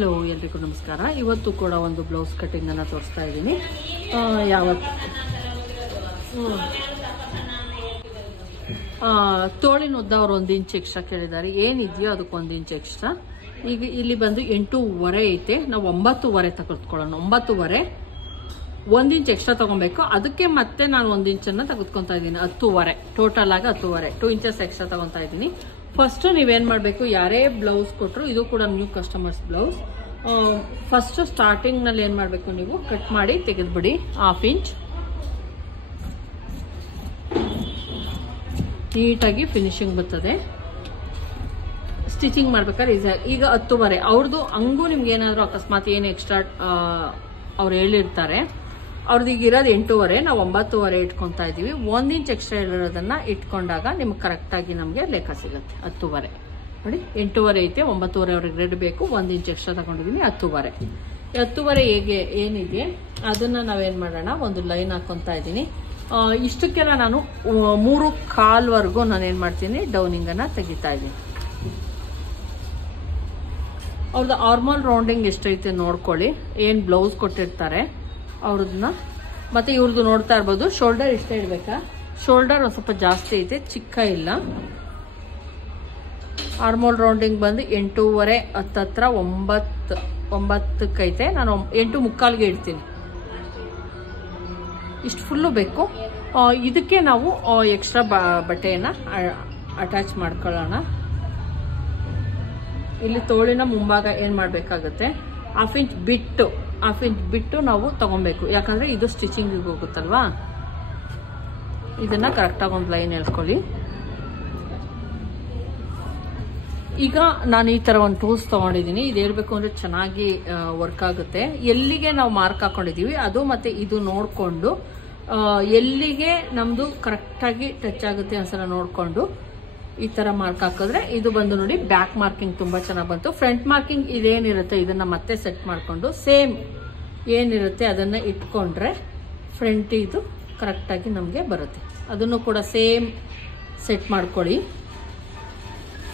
Hello ಎಲ್ರಿಗೂ ನಮಸ್ಕಾರ. ಇವತ್ತು ಕೂಡ ಒಂದು ಬ್ಲೌಸ್ ಕಟಿಂಗ್ ಅನ್ನ ತೋರಿಸ್ತಾ ಇದ್ದೀನಿ. ಯಾವತ್ತು ತೋಳಿನ ಉದ್ದ ಅವ್ರು 1 ಇಂಚ್ ಎಕ್ಸ್ಟ್ರಾ ಕೇಳಿದ್ದಾರೆ. ಏನಿದೆಯೋ ಅದಕ್ಕೆ 1 ಇಂಚ್ ಎಕ್ಸ್ಟ್ರಾ. ಈಗ ಇಲ್ಲಿ ಬಂದು 8.5 ಐತೆ, ನಾವು 9.5 ತೆಗೆದುಕೊಳ್ಳೋಣ. 9.5 1 ಇಂಚ್ ಎಕ್ಸ್ಟ್ರಾ ತಗೊಬೇಕು. ಅದಕ್ಕೆ ಮತ್ತೆ ನಾನು 1 ಇಂಚನ್ನ ತೆಗೆದುಕೊಂತಾ ಇದ್ದೀನಿ. 10.5 ಟೋಟಲ್ ಆಗಿ 10.5 2 ಇಂಚಸ್ ಎಕ್ಸ್ಟ್ರಾ ತಗೊಂತಾ ಇದ್ದೀನಿ. ಫಸ್ಟ್ ನೀವೇನ್ ಮಾಡಬೇಕು, ಯಾರೇ ಬ್ಲೌಸ್ ಕೊಟ್ಟರು, ಇದು ಕೂಡ new customers blouse, first starting ನಲ್ಲಿ ಏನ್ ಮಾಡಬೇಕು, ನೀವು ಕಟ್ ಮಾಡಿ ತೆಗೆದ್ಬಿಡಿ. 1/2 ಇಂಚ್ ನೀಟಾಗಿ ಫಿನಿಶಿಂಗ್ ಬರ್ತದೆ. ಸ್ಟಿಚಿಂಗ್ ಮಾಡ್ಬೇಕಾದ್ರೆ ಈಗ 10.5 ಅವ್ರದ್ದು ಹಂಗೂ ನಿಮ್ಗೆ ಏನಾದ್ರು ಅಕಸ್ಮಾತ್ ಏನು ಎಕ್ಸ್ಟ್ರಾ ಅವ್ರು ಹೇಳಿರ್ತಾರೆ, ಅವ್ರದ್ದು ಈಗ ಇರೋದು 8.5, ನಾವು 9.5 ಇಟ್ಕೊಂತಾ ಇದೀವಿ. 1 ಇಂಚ್ ಎಕ್ಸ್ಟ್ರಾ ಇರೋದನ್ನ ಇಟ್ಕೊಂಡಾಗ ನಿಮ್ಗೆ ಕರೆಕ್ಟ್ ಆಗಿ ನಮ್ಗೆ ಲೆಕ್ಕ ಸಿಗುತ್ತೆ. 10.5 ನೋಡಿ, 8.5 ಐತೆ, 9.5 ಅವ್ರಿಗೆ ರೆಡ್ ಬೇಕು, 1 ಇಂಚ್ ಎಕ್ಸ್ಟ್ರಾ ತಗೊಂಡಿದೀನಿ. 10.5 ಹೇಗೆ ಏನಿದೆ ಅದನ್ನ ನಾವೇನ್ ಮಾಡೋಣ, ಒಂದು ಲೈನ್ ಹಾಕೊಂತಾ ಇದ್ದೀನಿ. ಇಷ್ಟಕ್ಕೆಲ್ಲ ನಾನು 3/4 ನಾನು ಏನ್ ಮಾಡ್ತೀನಿ, ಡೌನಿಂಗ್ ಅನ್ನ ತೆಗಿತಾ ಇದ್ದೀನಿ. ಅವ್ರದ್ದು ಆರ್ಮಲ್ ರೌಂಡಿಂಗ್ ಎಷ್ಟೈತೆ ನೋಡ್ಕೊಳ್ಳಿ, ಏನ್ ಬ್ಲೌಸ್ ಕೊಟ್ಟಿರ್ತಾರೆ ಅವ್ರದನ್ನ. ಮತ್ತೆ ಇವ್ರದ್ದು ನೋಡ್ತಾ ಇರ್ಬೋದು, ಶೋಲ್ಡರ್ ಇಷ್ಟ ಇಡ್ಬೇಕಾ, ಶೋಲ್ಡರ್ ಒಂದ್ ಸ್ವಲ್ಪ ಜಾಸ್ತಿ ಐತೆ, ಚಿಕ್ಕ ಇಲ್ಲ. ಆರ್ಮೋಲ್ ರೌಂಡಿಂಗ್ ಬಂದು 8.5 ಹತ್ತತ್ರ 9 ನಾನು 8.75 ಇಡ್ತೀನಿ. ಇಷ್ಟು ಫುಲ್ಲು ಬೇಕು. ಇದಕ್ಕೆ ನಾವು ಎಕ್ಸ್ಟ್ರಾ ಬಟ್ಟೆಯನ್ನ ಅಟ್ಯಾಚ್ ಮಾಡ್ಕೊಳ್ಳೋಣ. ಇಲ್ಲಿ ತೋಳಿನ ಮುಂಭಾಗ ಏನ್ ಮಾಡ್ಬೇಕಾಗತ್ತೆ, 1/2 ಇಂಚ್ ಬಿಟ್ಟು ನಾವು ತಗೊಬೇಕು. ಯಾಕಂದ್ರೆ ಇದು ಸ್ಟಿಚಿಂಗ್ ಹೋಗುತ್ತಲ್ವಾ. ಇದನ್ನ ಕರೆಕ್ಟಾಗಿ ಒಂದು ಲೈನ್ ಎಳ್ಕೊಳ್ಳಿ. ಈಗ ನಾನು ಈ ತರ ಒಂದು ಟೂಲ್ಸ್ ತಗೊಂಡಿದ್ದೀನಿ. ಇದು ಹೇಳ್ಬೇಕು ಅಂದ್ರೆ ಚೆನ್ನಾಗಿ ವರ್ಕ್ ಆಗುತ್ತೆ. ಎಲ್ಲಿಗೆ ನಾವು ಮಾರ್ಕ್ ಹಾಕೊಂಡಿದೀವಿ ಅದು ಮತ್ತೆ ಇದು ನೋಡ್ಕೊಂಡು, ಎಲ್ಲಿಗೆ ನಮ್ದು ಕರೆಕ್ಟಾಗಿ ಟಚ್ ಆಗುತ್ತೆ ಒಂದ್ಸಲ ನೋಡ್ಕೊಂಡು ಈ ತರ ಮಾರ್ಕ್ ಹಾಕಿದ್ರೆ ಇದು ಬಂದು ನೋಡಿ, ಬ್ಯಾಕ್ ಮಾರ್ಕಿಂಗ್ ತುಂಬಾ ಚೆನ್ನಾಗಿ ಬಂತು. ಫ್ರಂಟ್ ಮಾರ್ಕಿಂಗ್ ಇದೇನಿರುತ್ತೆ ಇದನ್ನ ಮತ್ತೆ ಸೆಟ್ ಮಾಡ್ಕೊಂಡು ಸೇಮ್ ಏನಿರುತ್ತೆ ಅದನ್ನ ಇಟ್ಕೊಂಡ್ರೆ ಫ್ರಂಟ್ ಇದು ಕರೆಕ್ಟಾಗಿ ನಮಗೆ ಬರುತ್ತೆ. ಅದನ್ನು ಕೂಡ ಸೇಮ್ ಸೆಟ್ ಮಾಡ್ಕೊಳ್ಳಿ.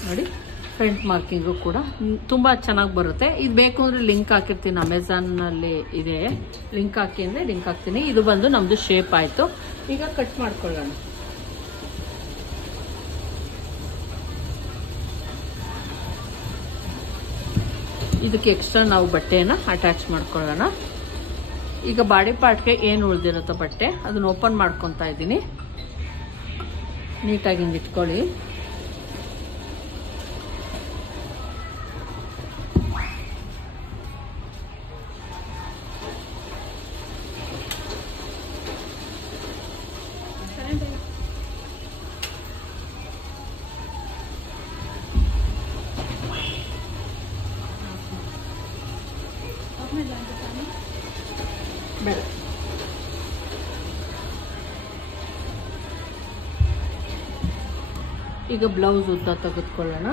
ನೋಡಿ, ಫ್ರಂಟ್ ಮಾರ್ಕಿಂಗು ಕೂಡ ತುಂಬಾ ಚೆನ್ನಾಗಿ ಬರುತ್ತೆ. ಇದು ಬೇಕು ಅಂದ್ರೆ ಲಿಂಕ್ ಹಾಕಿರ್ತೀನಿ, ಅಮೆಝಾನ್ ನಲ್ಲಿ ಇದೆ, ಲಿಂಕ್ ಹಾಕಿ ಅಂದ್ರೆ ಲಿಂಕ್ ಹಾಕ್ತೀನಿ. ಇದು ಬಂದು ನಮ್ದು ಶೇಪ್ ಆಯ್ತು. ಈಗ ಕಟ್ ಮಾಡ್ಕೊಳ್ಳೋಣ. ಇದಕ್ಕೆ ಎಕ್ಸ್ಟ್ರಾ ನಾವು ಬಟ್ಟೆಯನ್ನ ಅಟ್ಯಾಚ್ ಮಾಡ್ಕೊಳ್ಳೋಣ. ಈಗ ಬಾಡಿ ಪಾರ್ಟ್ಗೆ ಏನು ಉಳಿದಿರುತ್ತೋ ಬಟ್ಟೆ ಅದನ್ನ ಓಪನ್ ಮಾಡ್ಕೊತಾ ಇದ್ದೀನಿ. ನೀಟಾಗಿ ಹಿಂಗೆ ಇಟ್ಕೊಳ್ಳಿ. ಬೇಡ, ಈಗ ಬ್ಲೌಸ್ ಉದ್ದ ತೆಗೆದುಕೊಳ್ಳೋಣ.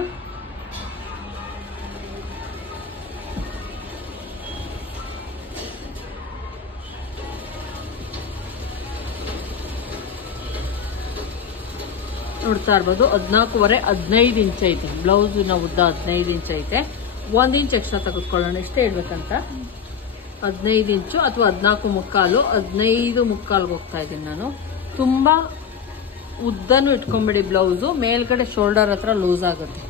ನೋಡ್ತಾ ಇರ್ಬೋದು, 14.5 15 ಇಂಚ್ ಐತೆ ಬ್ಲೌಸಿನ ಉದ್ದ. 15 ಇಂಚ್ ಐತೆ. 1 ಇಂಚ್ ಎಕ್ಸ್ಟ್ರಾ ತೆಗೆದುಕೊಳ್ಳೋಣ. ಇಷ್ಟೇ ಇಡ್ಬೇಕಂತ. 15 ಇಂಚು ಅಥವಾ 14.75 15.75 ಹೋಗ್ತಾ ಇದ್ದೀನಿ ನಾನು. ತುಂಬಾ ಉದ್ದನೂ ಇಟ್ಕೊಂಡ್ಬಿಡಿ ಬ್ಲೌಸು, ಮೇಲ್ಗಡೆ ಶೋಲ್ಡರ್ ಹತ್ರ ಲೂಸ್ ಆಗುತ್ತೆ.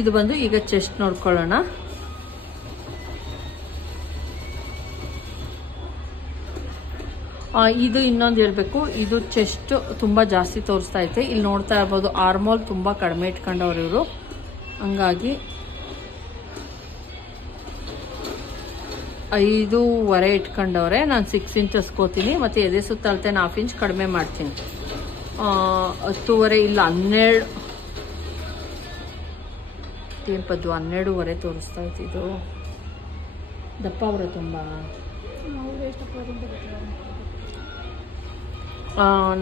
ಇದು ಬಂದು ಈಗ ಚೆಸ್ಟ್ ನೋಡ್ಕೊಳ್ಳೋಣ. ಇದು ಇನ್ನೊಂದು ಹೇಳ್ಬೇಕು, ಇದು ಚೆಸ್ಟ್ ತುಂಬಾ ಜಾಸ್ತಿ ತೋರಿಸ್ತಾ ಐತೆ. ಇಲ್ಲಿ ನೋಡ್ತಾ ಇರ್ಬೋದು, ಆರ್ಮೋಲ್ ತುಂಬಾ ಕಡಿಮೆ ಇಟ್ಕೊಂಡವ್ರು ಇವರು. ಹಂಗಾಗಿ 5.5 ಇಟ್ಕೊಂಡವ್ರೆ. ನಾನು 6 ಇಂಚಸ್ ಕೋತೀನಿ. ಮತ್ತೆ ಎದೆ ಸುತ್ತ ಅಳ್ತೇನೆ 1/2 ಇಂಚ್ ಕಡಿಮೆ ಮಾಡ್ತೀನಿ. 10.5 ಇಲ್ಲ 12 ಏನ್ಪದ್ದು 12.5 ತೋರಿಸ್ತಾ ಇತ್ತು. ಇದು ದಪ್ಪ ಅವರ ತುಂಬಾ.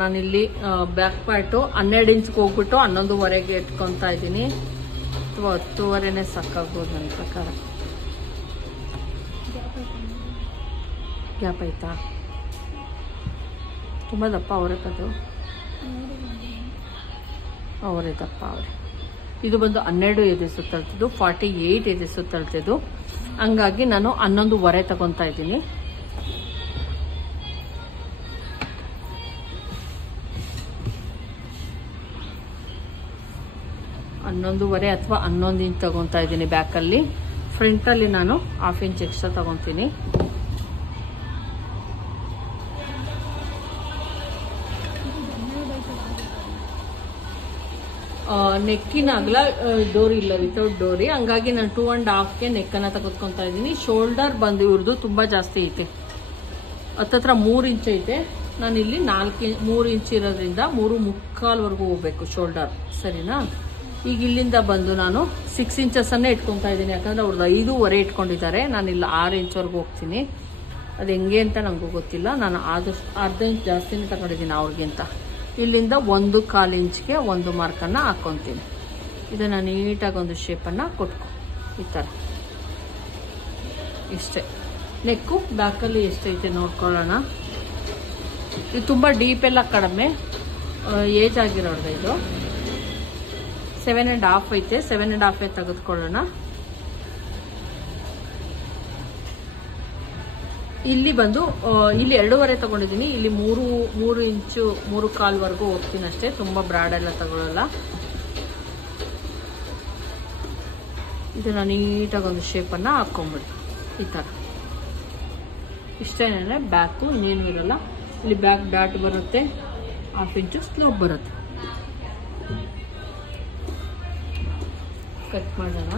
ನಾನಿಲ್ಲಿ ಬ್ಯಾಕ್ ಪಾರ್ಟು 12 ಇಂಚ್ಗೆ ಹೋಗ್ಬಿಟ್ಟು 11.5 ಇಟ್ಕೊತಾ ಇದ್ದೀನಿ. ಅಥವಾ 10.5 ಸಾಕಾಗ್ಬೋದು ನನ್ನ ಪ್ರಕಾರ. ಗ್ಯಾಪ್ ಆಯ್ತಾ? ತುಂಬ ದಪ್ಪ ಅವರಕ್ಕದು. ಅವರೇ ದಪ್ಪ ಅವರೇ. ಇದು ಬಂದು 12 ಎದೆ ಸುತ್ತಳ್ತಿದ್ದು, 48 ಎದೆ ಸುತ್ತಳ್ತಿದ್ದು. ಹಂಗಾಗಿ ನಾನು 11.5 ತಗೊತಾ ಇದ್ದೀನಿ. ಹನ್ನೊಂದುವರೆ ಅಥವಾ 11 ಇಂಚ್ ತಗೊತಾ ಇದ್ದೀನಿ ಬ್ಯಾಕಲ್ಲಿ. ಫ್ರಂಟಲ್ಲಿ ನಾನು 1/2 ಇಂಚ್ ಎಕ್ಸ್ಟ್ರಾ ತಗೊತೀನಿ. ನೆಕ್ಕಿನ ಅಗಲ ಡೋರಿ ಇಲ್ಲ, ವಿತೌಟ್ ಡೋರಿ. ಹಂಗಾಗಿ ನಾನು 2.5ಗೆ ನೆಕ್ಕನ್ನು ತೆಗೆದುಕೊತಾ ಇದ್ದೀನಿ. ಶೋಲ್ಡರ್ ಬಂದು ಇವ್ರದ್ದು ತುಂಬಾ ಜಾಸ್ತಿ ಐತೆ, ಹತ್ತತ್ರ 3 ಇಂಚ್ ಐತೆ. ನಾನು ಇಲ್ಲಿ 3 ಇಂಚ್ ಇರೋದ್ರಿಂದ 3.25 ಹೋಗ್ಬೇಕು ಶೋಲ್ಡರ್, ಸರಿನಾ? ಈಗ ಇಲ್ಲಿಂದ ಬಂದು ನಾನು 6 ಇಂಚಸ್ಸನ್ನೇ ಇಟ್ಕೊತಾ ಇದ್ದೀನಿ, ಯಾಕಂದ್ರೆ ಅವ್ರದ್ದು 5.25 ಇಟ್ಕೊಂಡಿದ್ದಾರೆ. ನಾನು ಇಲ್ಲಿ 6 ಇಂಚ್ವರೆಗೂ ಹೋಗ್ತೀನಿ. ಅದು ಹೆಂಗೆ ಅಂತ ನನಗೂ ಗೊತ್ತಿಲ್ಲ. ನಾನು ಆದಷ್ಟು ಅರ್ಧ ಇಂಚ್ ಜಾಸ್ತಿನೇ ತಗೊಂಡಿದ್ದೀನಿ ಅವ್ರಿಗಿಂತ. ಇಲ್ಲಿಂದ 1.25 ಇಂಚ್ಗೆ ಒಂದು ಮಾರ್ಕನ್ನು ಹಾಕ್ಕೊತೀನಿ. ಇದನ್ನು ನೀಟಾಗಿ ಒಂದು ಶೇಪನ್ನು ಕೊಟ್ಕೊ, ಈ ಥರ. ಇಷ್ಟೇ. ನೆಕ್ಕು ಬ್ಯಾಕಲ್ಲಿ ಎಷ್ಟೈತೆ ನೋಡ್ಕೊಳ್ಳೋಣ. ಇದು ತುಂಬ ಡೀಪ್ ಎಲ್ಲ ಕಡಿಮೆ, ಏಜ್ ಆಗಿರೋರ್ದು. ಇದು 7.5 ಐತೆ, 7.5 ತೆಗೆದುಕೊಳ್ಳೋಣ. ಇಲ್ಲಿ ಬಂದು ಇಲ್ಲಿ 2.5 ತಗೊಂಡಿದ್ದೀನಿ. ಇಲ್ಲಿ 3 ಇಂಚು 3.25 ಹೋಗ್ತೀನಿ ಅಷ್ಟೇ, ತುಂಬ ಬ್ರಾಡ್ ಎಲ್ಲ ತಗೊಳ್ಳಲ್ಲ. ಇದನ್ನ ನೀಟಾಗಿ ಒಂದು ಶೇಪನ್ನು ಹಾಕೊಂಬಿಡಿ, ಈ ಥರ. ಇಷ್ಟೇನೆ ಬ್ಯಾಕು, ಇನ್ನೇನು ಇರಲ್ಲ. ಇಲ್ಲಿ ಬ್ಯಾಕ್ ಡಾಟ್ ಬರುತ್ತೆ, 1/2 ಇಂಚು ಸ್ಲೋಪ್ ಬರುತ್ತೆ. ಕಟ್ ಮಾಡೋಣ.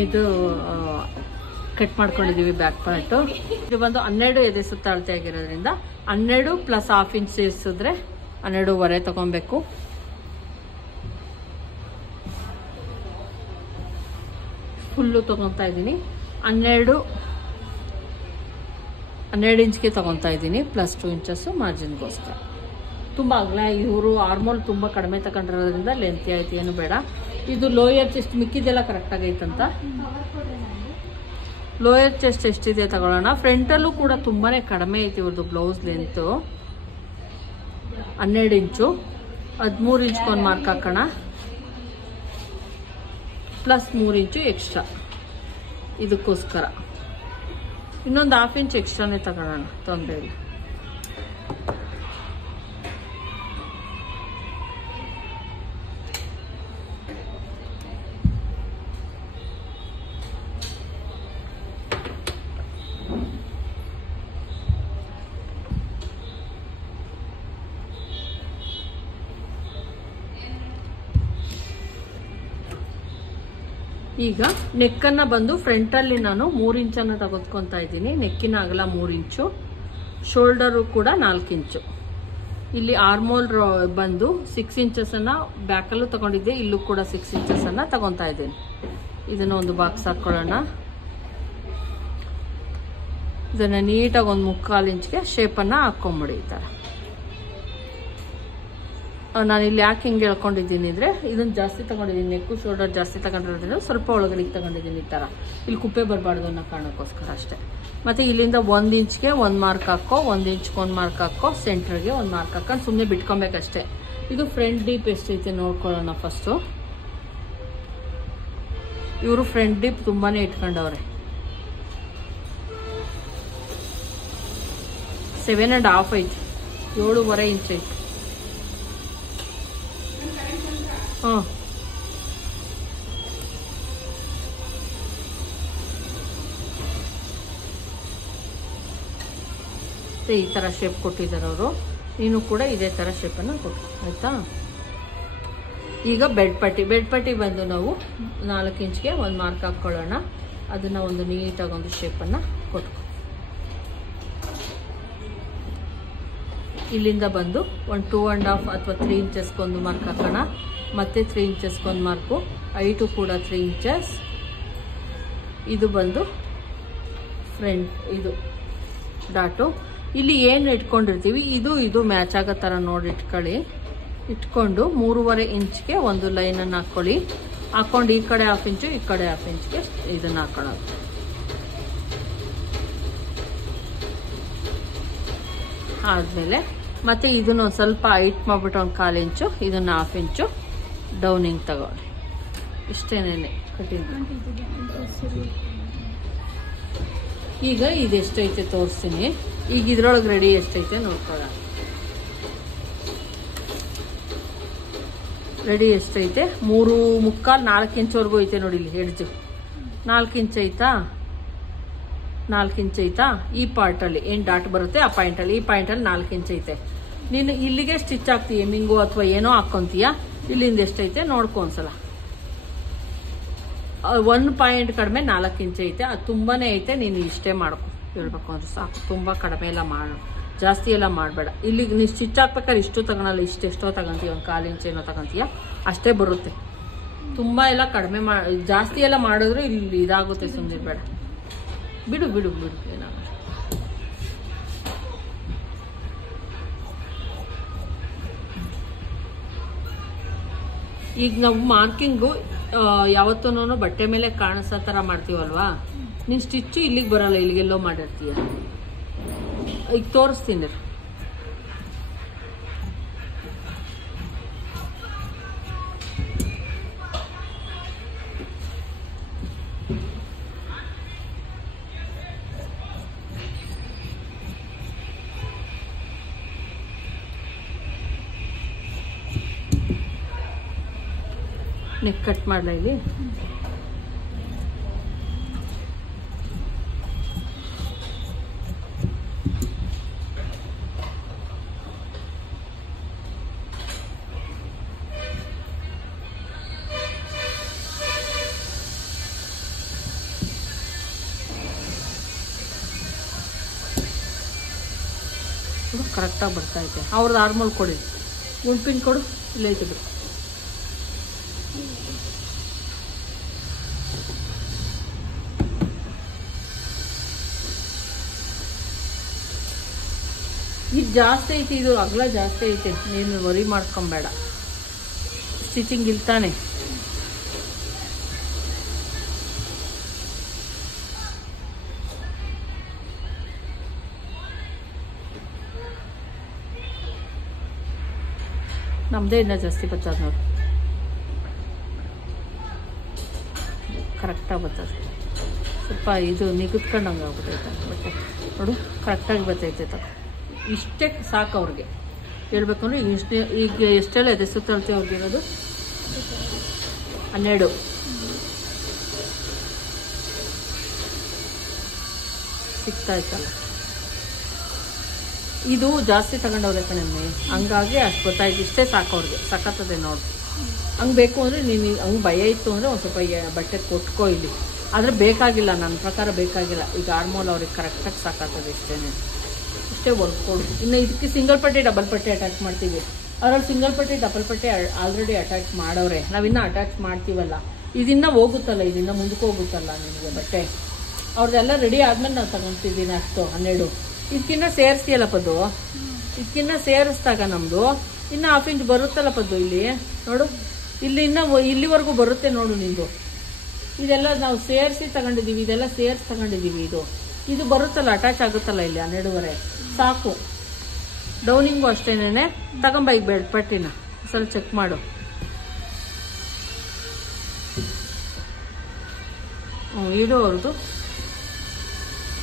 ಇದು ಕಟ್ ಮಾಡ್ಕೊಂಡಿದೀವಿ ಬ್ಯಾಕ್ ಪಾರ್ಟ್. ಇದು ಬಂದು 12 ಎದೆ ಸುತ್ತ ಅಳತೆ ಆಗಿರೋದ್ರಿಂದ 12 ಪ್ಲಸ್ 1/2 ಇಂಚ್ ಸೇರಿಸಿದ್ರೆ 12.5 ತಗೊಬೇಕು. ಫುಲ್ಲು ತಗೊತಾ ಇದ್ದೀನಿ. 12 ಇಂಚ್ಗೆ ತಗೊತಾ ಇದ್ದೀನಿ, ಪ್ಲಸ್ 2 ಇಂಚಸ್ ಮಾರ್ಜಿನ್ಗೋಸ್ಕರ. ತುಂಬ ಅಗಲ ಇವರು ಆರ್ಮೋಲ್ ತುಂಬ ಕಡಿಮೆ ತಗೊಂಡಿರೋದ್ರಿಂದ ಲೆಂತಿ ಆಯ್ತು, ಏನು ಬೇಡ. ಇದು ಲೋಯರ್ ಚೆಸ್ಟ್, ಮಿಕ್ಕಿದೆಲ್ಲ ಕರೆಕ್ಟಾಗಿ ಐತಂತ. ಲೋಯರ್ ಚೆಸ್ಟ್ ಎಷ್ಟಿದೆ ತಗೊಳ್ಳೋಣ. ಫ್ರಂಟಲ್ಲೂ ಕೂಡ ತುಂಬಾನೇ ಕಡಿಮೆ ಐತಿ ಇವ್ರದ್ದು ಬ್ಲೌಸ್ ಲೆಂತು, 12 ಇಂಚು. 13 ಇಂಚ್ಗೊಂದು ಮಾರ್ಕ್ ಹಾಕೋಣ, ಪ್ಲಸ್ 3 ಇಂಚು ಎಕ್ಸ್ಟ್ರಾ ಇದಕ್ಕೋಸ್ಕರ. ಇನ್ನೊಂದು 1/2 ಇಂಚ್ ಎಕ್ಸ್ಟ್ರಾನೇ ತಗೊಳ್ಳೋಣ, ತೊಂದರೆ ಇಲ್ಲ. ಈಗ ನೆಕ್ಕನ್ನು ಬಂದು ಫ್ರಂಟಲ್ಲಿ ನಾನು 3 ಇಂಚನ್ನು ತೆಗೆದುಕೊತಾ ಇದ್ದೀನಿ. ನೆಕ್ಕಿನ ಅಗಲ 3 ಇಂಚು, ಶೋಲ್ಡರು ಕೂಡ 4 ಇಂಚು. ಇಲ್ಲಿ ಆರ್ಮೋಲ್ ಬಂದು 6 ಇಂಚಸ್ಸನ್ನು ಬ್ಯಾಕಲ್ಲೂ ತಗೊಂಡಿದ್ದೆ, ಇಲ್ಲೂ ಕೂಡ 6 ಇಂಚಸ್ಸನ್ನು ತಗೊತಾ ಇದ್ದೀನಿ. ಇದನ್ನು ಒಂದು ಬಾಕ್ಸ್ ಹಾಕೊಳ್ಳೋಣ. ಇದನ್ನು ನೀಟಾಗಿ ಒಂದು 3/4 ಇಂಚ್ಗೆ ಶೇಪನ್ನು ಹಾಕೊಂಬಿಡಿ, ಈ ಥರ. ನಾನು ಇಲ್ಲಿ ಯಾಕೆ ಹಿಂಗೆ ಹೇಳ್ಕೊಂಡಿದ್ದೀನಿ ಅಂದರೆ, ಇದನ್ನು ಜಾಸ್ತಿ ತಗೊಂಡಿದ್ದೀನಿ, ನೆಕ್ಕು ಶೋಲ್ಡರ್ ಜಾಸ್ತಿ ತಗೊಂಡಿರೋದ್ರಿಂದ ಸ್ವಲ್ಪ ಒಳಗಡೆಗೆ ತಗೊಂಡಿದ್ದೀನಿ ಈ ಥರ. ಇಲ್ಲಿ ಕುಪ್ಪೆ ಬರಬಾರ್ದು ಅನ್ನೋ ಕಾರಣಕ್ಕೋಸ್ಕರ ಅಷ್ಟೇ. ಮತ್ತು ಇಲ್ಲಿಂದ 1 ಇಂಚ್ಗೆ 1 ಮಾರ್ಕ್ ಹಾಕೋ, 1 ಇಂಚ್ಗೆ 1 ಮಾರ್ಕ್ ಹಾಕೋ, ಸೆಂಟ್ರಿಗೆ 1 ಮಾರ್ಕ್ ಹಾಕೊಂಡು ಸುಮ್ಮನೆ ಬಿಟ್ಕೊಬೇಕಷ್ಟೇ. ಇದು ಫ್ರಂಟ್ ಡೀಪ್ ಎಷ್ಟೈತೆ ನೋಡ್ಕೊಳ್ಳೋಣ ಫಸ್ಟು. ಇವರು ಫ್ರಂಟ್ ಡೀಪ್ ತುಂಬಾ ಇಟ್ಕೊಂಡವ್ರೆ. 7.5 ಐತೆ, 7.5 ಇಂಚ್ ಐತೆ. ಹಾಂ, ಈ ಥರ ಶೇಪ್ ಕೊಟ್ಟಿದ್ದಾರೆ ಅವರು. ನೀನು ಕೂಡ ಇದೇ ಥರ ಶೇಪನ್ನು ಕೊಟ್ಟು, ಆಯಿತಾ? ಈಗ ಬೆಡ್ ಪಟ್ಟಿ ಬಂದು ನಾವು 4 ಇಂಚ್ಗೆ 1 ಮಾರ್ಕ್ ಹಾಕ್ಕೊಳ್ಳೋಣ. ಅದನ್ನು ಒಂದು ನೀಟಾಗಿ ಒಂದು ಶೇಪನ್ನು ಕೊಟ್ಕೊ. ಇಲ್ಲಿಂದ ಬಂದು ಒಂದು 2.5 ಅಥವಾ 3 ಇಂಚಸ್ಗೊಂದು ಮಾರ್ಕ್ ಹಾಕೋಣ. ಮತ್ತೆ 3 ಇಂಚಸ್ಗೊಂದು ಮಾರ್ಕು, ಹೈಟು ಕೂಡ 3 ಇಂಚಸ್. ಇದು ಬಂದು ಫ್ರಂಟ್ ಇದು ಡಾಟು. ಇಲ್ಲಿ ಏನು ಇಟ್ಕೊಂಡಿರ್ತೀವಿ ಇದು ಮ್ಯಾಚ್ ಆಗೋ ಥರ ನೋಡಿ ಇಟ್ಕೊಂಡು 3.5 ಇಂಚ್ಗೆ ಒಂದು ಲೈನನ್ನು ಹಾಕ್ಕೊಳ್ಳಿ. ಹಾಕೊಂಡು ಈ ಕಡೆ 1/2 ಇಂಚು, ಈ ಕಡೆ 1/2 ಇಂಚ್ಗೆ ಇದನ್ನು ಹಾಕೊಳ್ಳೋದು. ಆದಮೇಲೆ ಮತ್ತೆ ಇದನ್ನು ಒಂದು ಸ್ವಲ್ಪ ಹೈಟ್ ಮಾಡಿಬಿಟ್ಟು ಒಂದು 1/4 ಇಂಚು, ಇದನ್ನು 1/2 ಇಂಚು ಡೌನಿಂಗ್ ತಗೊಳ್ಳಿ. ಇಷ್ಟೇನೇನೆ ಕಟಿಂಗ್. ಈಗ ಇದೆಷ್ಟೈತೆ ತೋರಿಸ್ತೀನಿ. ಈಗ ಇದ್ರೊಳಗೆ ರೆಡಿ ಎಷ್ಟೈತೆ ನೋಡ್ಕೊಳ್ಳೋಣ. ರೆಡಿ ಎಷ್ಟೈತೆ? 3.75 4 ಇಂಚ್ವರೆಗೂ ಐತೆ ನೋಡಿ. ಇಲ್ಲಿ ಎಡ್ಜು 4 ಇಂಚ್ ಐತಾ? 4 ಇಂಚ್ ಐತಾ? ಈ ಪಾರ್ಟಲ್ಲಿ ಏನು ಡಾಟ್ ಬರುತ್ತೆ ಆ ಪಾಯಿಂಟಲ್ಲಿ, ಈ ಪಾಯಿಂಟಲ್ಲಿ 4 ಇಂಚ್ ಐತೆ. ನೀನು ಇಲ್ಲಿಗೆ ಸ್ಟಿಚ್ ಹಾಕ್ತೀಯ, ಎಮ್ಮಿಂಗು ಅಥವಾ ಏನೋ ಹಾಕ್ಕೊಂತೀಯ. ಇಲ್ಲಿಂದ ಎಷ್ಟೈತೆ ನೋಡ್ಕೊ ಒಂದ್ಸಲ. 1 ಪಾಯಿಂಟ್ ಕಡಿಮೆ 4 ಇಂಚ್ ಐತೆ. ಅದು ತುಂಬಾನೇ ಐತೆ. ನೀನು ಇಷ್ಟೇ ಮಾಡ್ಕೊ, ಹೇಳ್ಬೇಕು ಅಂದ್ರೆ ಸಾಕು. ತುಂಬ ಕಡಿಮೆ ಎಲ್ಲ ಮಾಡು, ಜಾಸ್ತಿ ಎಲ್ಲ ಮಾಡಬೇಡ. ಇಲ್ಲಿ ನೀವು ಸ್ಟಿಚ್ ಹಾಕ್ಬೇಕಾದ್ರೆ ಇಷ್ಟು ತಗೊಳಲ್ಲ, ಇಷ್ಟೆಷ್ಟೋ ತಗೊಂತೀಯ, ಒಂದು 1/4 ಇಂಚ್ ಏನೋ ತಗೊಂತೀಯ, ಅಷ್ಟೇ ಬರುತ್ತೆ. ತುಂಬ ಎಲ್ಲ ಕಡಿಮೆ ಜಾಸ್ತಿ ಎಲ್ಲ ಮಾಡಿದ್ರು ಇಲ್ಲಿ ಇದಾಗುತ್ತೆ. ಸುಮ್ಮನೆ ಬೇಡ, ಬಿಡು ಏನಾಗುತ್ತೆ. ಈಗ ನಾವು ಮಾರ್ಕಿಂಗು ಯಾವತ್ತೂ ಬಟ್ಟೆ ಮೇಲೆ ಕಾಣಿಸೋ ಥರ ಮಾಡ್ತೀವಲ್ವಾ. ನೀನು ಸ್ಟಿಚ್ಚು ಇಲ್ಲಿಗೆ ಬರಲ್ಲ, ಇಲ್ಲಿಗೆಲ್ಲೋ ಮಾಡಿರ್ತೀಯ. ಈಗ ತೋರಿಸ್ತೀನಿ. ನೆಕ್ ಕಟ್ ಮಾಡಲ ಇಲ್ಲಿ. ಕರೆಕ್ಟಾಗಿ ಬರ್ತಾ ಐತೆ. ಅವ್ರದ್ದು ಆರ್ಮೋಲ್ ಕೊಡಿ, ಗುಂಪಿನ ಕೊಡು, ಇಲ್ಲೈತೆ ಬಿಡು. ಇದು ಜಾಸ್ತಿ ಐತಿ, ಇದು ಅಗಲ ಜಾಸ್ತಿ ಐತೆ. ನೀನು ವರಿ ಮಾಡ್ಕೊಂಬೇಡ. ಸ್ಟಿಚಿಂಗ್ ಇಲ್ತಾನೆ. ನಮ್ದೇ ಇನ್ನ ಜಾಸ್ತಿ ಬರ್ತದ ನೋಡು. ಕರೆಕ್ಟಾಗಿ ಬರ್ತದೆ. ಸ್ವಲ್ಪ ಇದು ನಿಗುತ್ಕೊಂಡಂಗೆ ಆಗ್ಬಿಟ್ಟೈತೆ ಬಟ್ಟೆ ನೋಡು. ಕರೆಕ್ಟಾಗಿ ಬರ್ತೈತೆ. ಇಷ್ಟೇ ಸಾಕು ಅವ್ರಿಗೆ ಹೇಳ್ಬೇಕು ಅಂದ್ರೆ. ಈಗ ಎಷ್ಟೆಲ್ಲ ಇದೆ ಸುತ್ತಳತೆ ಅವ್ರಿಗೆ ಇರೋದು? 12 ಸಿಗ್ತಾ ಇತ್ತಲ್ಲ. ಇದು ಜಾಸ್ತಿ ತಗೊಂಡವ್ರೆ ಕಣಮ್ಮೆ, ಹಂಗಾಗಿ ಅಷ್ಟು ಗೊತ್ತಾಯ್ತು. ಇಷ್ಟೇ ಸಾಕು ಅವ್ರಿಗೆ. ಸಖತ್ತದೆ ನೋಡು. ಹಂಗೆ ಬೇಕು ಅಂದರೆ ನೀನು ಹಂಗೆ ಭಯ ಇತ್ತು ಅಂದರೆ ಒಂದು ಸ್ವಲ್ಪ ಬಟ್ಟೆ ಕೊಟ್ಕೋ ಇಲ್ಲಿ. ಆದರೆ ಬೇಕಾಗಿಲ್ಲ, ನನ್ನ ಪ್ರಕಾರ ಬೇಕಾಗಿಲ್ಲ. ಈಗ ಆರ್ಮೋಲ್ ಅವ್ರಿಗೆ ಕರೆಕ್ಟಾಗಿ ಸಾಕಾಗ್ತದೆ. ಇಷ್ಟೇ ವರ್ಕ್ ಕೊಡು. ಇನ್ನು ಇದಕ್ಕೆ ಸಿಂಗಲ್ ಪಟ್ಟಿ ಡಬಲ್ ಪಟ್ಟಿ ಅಟ್ಯಾಚ್ ಮಾಡ್ತೀವಿ. ಅದ್ರಲ್ಲಿ ಸಿಂಗಲ್ ಪಟ್ಟಿ ಡಬಲ್ ಪಟ್ಟಿ ಆಲ್ರೆಡಿ ಅಟ್ಯಾಚ್ ಮಾಡವ್ರೆ. ನಾವಿನ್ನ ಅಟ್ಯಾಚ್ ಮಾಡ್ತೀವಲ್ಲ. ಇದನ್ನ ಹೋಗುತ್ತಲ್ಲ, ಇದನ್ನ ಮುಂದಕ್ಕೆ ಹೋಗುತ್ತಲ್ಲ ನಿಮಗೆ ಬಟ್ಟೆ. ಅವ್ರದ್ದೆಲ್ಲ ರೆಡಿ ಆದ್ಮೇಲೆ ನಾವು ತಗೊಂತಿದ್ದೀನಿ ಅಷ್ಟು 12. ಇದಕ್ಕಿನ್ನ ಸೇರಿಸ್ತೀಯಲ್ಲ ಪದ್ದು, ಇದಕ್ಕಿನ್ನ ಸೇರಿಸ್ದಾಗ ನಮ್ದು ಇನ್ನು 1/2 ಇಂಚ್ ಬರುತ್ತಲ್ಲ ಪದ್ದು. ಇಲ್ಲಿ ನೋಡು, ಇಲ್ಲಿ ಇನ್ನ ಇಲ್ಲಿವರೆಗೂ ಬರುತ್ತೆ ನೋಡು ನಿಂದು. ಇದೆಲ್ಲ ನಾವು ಸೇರಿಸಿ ತಗೊಂಡಿದೀವಿ, ಇದೆಲ್ಲ ಸೇರಿಸಿ ತಗೊಂಡಿದೀವಿ. ಇದು ಬರುತ್ತಲ್ಲ, ಅಟ್ಯಾಚ್ ಆಗುತ್ತಲ್ಲ ಇಲ್ಲಿ 12.5 ಸಾಕು. ಡೌನಿಂಗು ಅಷ್ಟೇನೆ. ತಗೊಂಬ ಈಗ ಬೆಡ್ ಪಟ್ಟಿನ ಸ್ವಲ್ಪ ಚೆಕ್ ಮಾಡು. ಇಡು ಅವ್ರದ್ದು.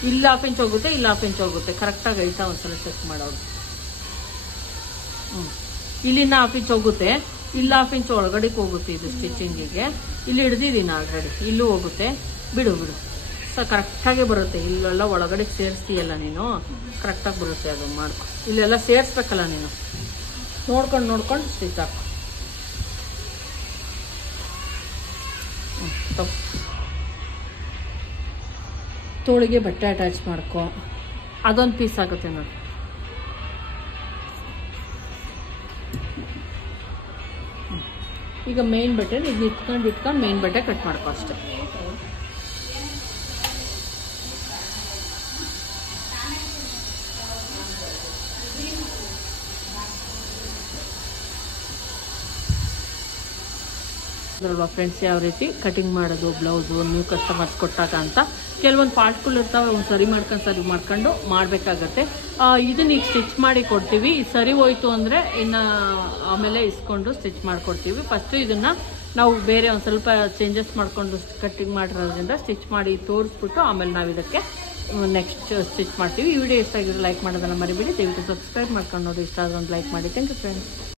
ಇಲ್ಲ 1/2 ಇಂಚ್ ಹೋಗುತ್ತೆ, ಇಲ್ಲ 1/2 ಇಂಚ್ ಹೋಗುತ್ತೆ. ಕರೆಕ್ಟಾಗಿ ಐತಾ ಒಂದ್ಸಲ ಚೆಕ್ ಮಾಡೋದು. ಇಲ್ಲಿನ 1/2 ಇಂಚ್ ಹೋಗುತ್ತೆ, ಇಲ್ಲ 1/2 ಇಂಚ್ ಒಳಗಡೆಗೆ ಹೋಗುತ್ತೆ ಇದು ಸ್ಟಿಚಿಂಗಿಗೆ. ಇಲ್ಲಿ ಹಿಡ್ದಿದ್ದೀನಿ ಆಲ್ರೆಡಿ, ಇಲ್ಲೂ ಹೋಗುತ್ತೆ. ಬಿಡು ಕರೆಕ್ಟಾಗೆ ಬರುತ್ತೆ. ಇಲ್ಲೆಲ್ಲ ಒಳಗಡೆ ಸೇರಿಸ್ತೀಯಲ್ಲ ನೀನು, ಕರೆಕ್ಟಾಗಿ ಬರುತ್ತೆ. ಅದು ಮಾಡ್ಕೊ. ಇಲ್ಲೆಲ್ಲ ಸೇರಿಸ್ಬೇಕಲ್ಲ ನೀನು, ನೋಡ್ಕೊಂಡು ಸ್ಟಿಚ್ ಹಾಕು. ತೋಳಿಗೆ ಬಟ್ಟೆ ಅಟ್ಯಾಚ್ ಮಾಡ್ಕೊ. ಅದೊಂದು ಪೀಸ್ ಆಗುತ್ತೆ ನೋಡಿ. ಈಗ ಮೇನ್ ಬಟ್ಟೆ ಇದು ಇಟ್ಕೊಂಡು ಮೇನ್ ಬಟ್ಟೆ ಕಟ್ ಮಾಡ್ಕೊ ಅಷ್ಟೆ. ಅಲ್ವಾ ಫ್ರೆಂಡ್ಸ್, ಯಾವ ರೀತಿ ಕಟಿಂಗ್ ಮಾಡೋದು ಬ್ಲೌಸು ನೀವು ಕಸ್ಟಮರ್ಸ್ ಕೊಟ್ಟಾಗ ಅಂತ ಕೆಲವೊಂದು ಪಾರ್ಟ್ಗಳು ಇರ್ತಾವೆ, ಒಂದು ಸರಿ ಮಾಡ್ಕೊಂಡು ಮಾಡಬೇಕಾಗತ್ತೆ. ಇದನ್ನ ಈಗ ಸ್ಟಿಚ್ ಮಾಡಿ ಕೊಡ್ತೀವಿ. ಸರಿ ಹೋಯ್ತು ಅಂದರೆ ಇನ್ನು ಆಮೇಲೆ ಇಸ್ಕೊಂಡು ಸ್ಟಿಚ್ ಮಾಡಿಕೊಡ್ತೀವಿ. ಫಸ್ಟು ಇದನ್ನು ನಾವು ಬೇರೆ ಒಂದು ಸ್ವಲ್ಪ ಚೇಂಜಸ್ ಮಾಡಿಕೊಂಡು ಕಟ್ಟಿಂಗ್ ಮಾಡಿರೋದ್ರಿಂದ ಸ್ಟಿಚ್ ಮಾಡಿ ತೋರಿಸ್ಬಿಟ್ಟು ಆಮೇಲೆ ನಾವು ಇದಕ್ಕೆ ನೆಕ್ಸ್ಟ್ ಸ್ಟಿಚ್ ಮಾಡ್ತೀವಿ. ಈ ವಿಡಿಯೋ ಇಷ್ಟ ಆಗಿದ್ರೆ ಲೈಕ್ ಮಾಡೋದನ್ನು ಮರಿಬೇಡಿ. ದಯವಿಟ್ಟು ಸಬ್ಸ್ಕ್ರೈಬ್ ಮಾಡ್ಕೊಂಡು ನೋಡಿ. ಇಷ್ಟ ಆದ್ರೆ ಒಂದು ಲೈಕ್ ಮಾಡಿ. Thank you friends.